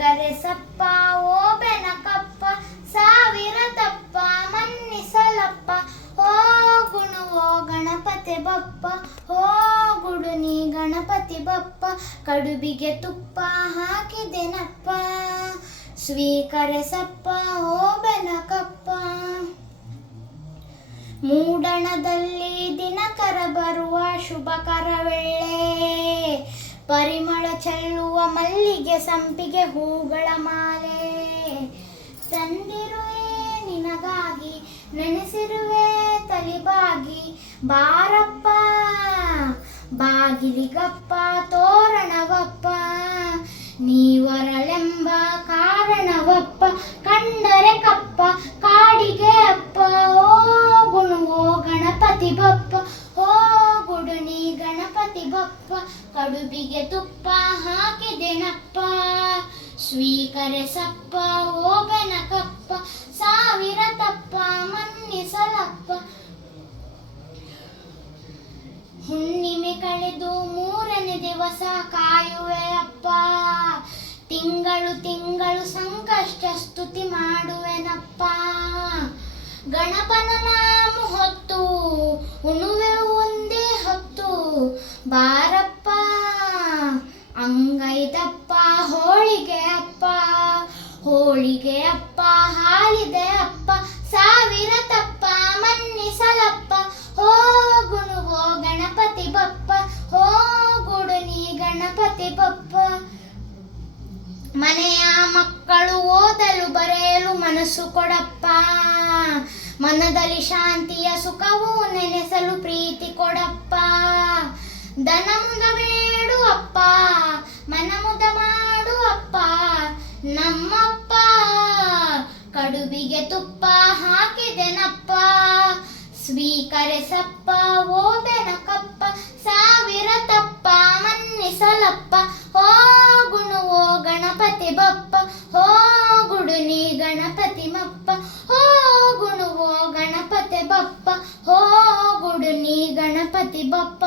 ಸ್ವೀಕರಿಸಪ್ಪ ಓ ಬೆನಕಪ್ಪ, ಸಾವಿರ ತಪ್ಪ ಮನ್ನಿಸಲಪ್ಪ. ಓ ಗುಣು ಓ ಗಣಪತಿ ಬಪ್ಪ, ಓ ಗುಡು ನೀ ಗಣಪತಿ ಬಪ್ಪ, ಕಡುಬಿಗೆ ತುಪ್ಪ ಹಾಕಿದೆನಪ್ಪ, ಸ್ವೀಕರಿಸಪ್ಪ ಓ ಬೆನಕಪ್ಪ. ಮೂಡಣದಲ್ಲಿ ದಿನಕರ ಬರುವ ಶುಭಕರ ವೇಳೆ, ಪರಿಮಳ ಚೆಲ್ಲುವ ಮಲ್ಲಿಗೆ ಸಂಪಿಗೆ ಹೂಗಳ ಮಾಲೆ, ತಂದಿರುವೆ ನಿನಗಾಗಿ ನೆನೆಸಿರುವೆ ತಲಿಬಾಗಿ, ಬಾರಪ್ಪ ಬಾಗಿಲಿಗಪ್ಪ ತೋರಣವಪ್ಪ, ನೀವರಳೆಂಬ ಕಾರಣವಪ್ಪ, ಕಂಡರೆ ಕಪ್ಪ ಕಾಡಿಗೆ ಅಪ್ಪ. ಓ ಗುಣು ಓ ಗಣಪತಿ ಬಪ್ಪ, ಓ ಗುಡು ನೀ ಗಣಪತಿ ಬಪ್ಪ, ಕಡುಬಿಗೆ ತುಪ್ಪ ಹಾಕಿದೆನಪ್ಪ, ಸ್ವೀಕರಿಸಪ್ಪ ಓ ಬೆನಕಪ್ಪ, ಸಾವಿರ ತಪ್ಪ ಮನ್ನಿಸಲಪ್ಪ. ಹುಣ್ಣಿಮೆ ಕಳೆದು ಮೂರನೇ ದಿವಸ ಕಾಯುವೆ ಅಪ್ಪ, ತಿಂಗಳು ತಿಂಗಳು ಸಂಕಷ್ಟ ಸ್ತುತಿ ಮಾಡುವೆನಪ್ಪ, ಗಣಪನ ನಾಮ ಹೊತ್ತು ಉಣುವೆ ಒಂದೇ ಹೊತ್ತು, ಬಾರಪ್ಪ ಅಂಗೈದಪ್ಪ ಹೋಳಿಗೆ ಅಪ್ಪ, ಹೋಳಿಗೆ ಅಪ್ಪ ಹಾಲಿದೆ ಅಪ್ಪ, ಸಾವಿರ ತಪ್ಪ ಮನ್ನಿಸಲಪ್ಪ. ಓ ಗುಣು ಓ ಗಣಪತಿ ಬಪ್ಪ, ಓ ಗುಡು ನೀ ಗಣಪತಿ ಬಪ್ಪ. ಮನೆಯ ಮಕ್ಕಳು ಓದಲು ಬರೆಯಲು ಮನಸ್ಸು ಕೊಡಪ್ಪ, ಮನದಲ್ಲಿ ಶಾಂತಿಯ ಸುಖವು ನೆನೆಸಲು ಪ್ರೀತಿ ಕೊಡಪ್ಪ, ದನ ಮುದ ಬೇಡು ಅಪ್ಪ ಮನ ಮುದ ಮಾಡು ಅಪ್ಪ, ನಮ್ಮಪ್ಪ ಕಡುಬಿಗೆ ತುಪ್ಪ ಹಾಕಿದೆನಪ್ಪ, ಸ್ವೀಕರಿಸಪ್ಪ ಓ ಬೆನಕಪ್ಪ, ಸಾವಿರ ತಪ್ಪ ಮನ್ನಿಸಲಪ್ಪ. ಓ ಗುಣು ಓ ಗಣಪತಿ ಬಪ್ಪ, ಓ ಗುಡು ನೀ ಗಣಪತಿ ಮಪ್ಪ, ಓ ಗುಣು ಓ ಗಣಪತಿ ಬಪ್ಪ, ಓ ಗುಡು ನೀ ಗಣಪತಿ ಬಪ್ಪ.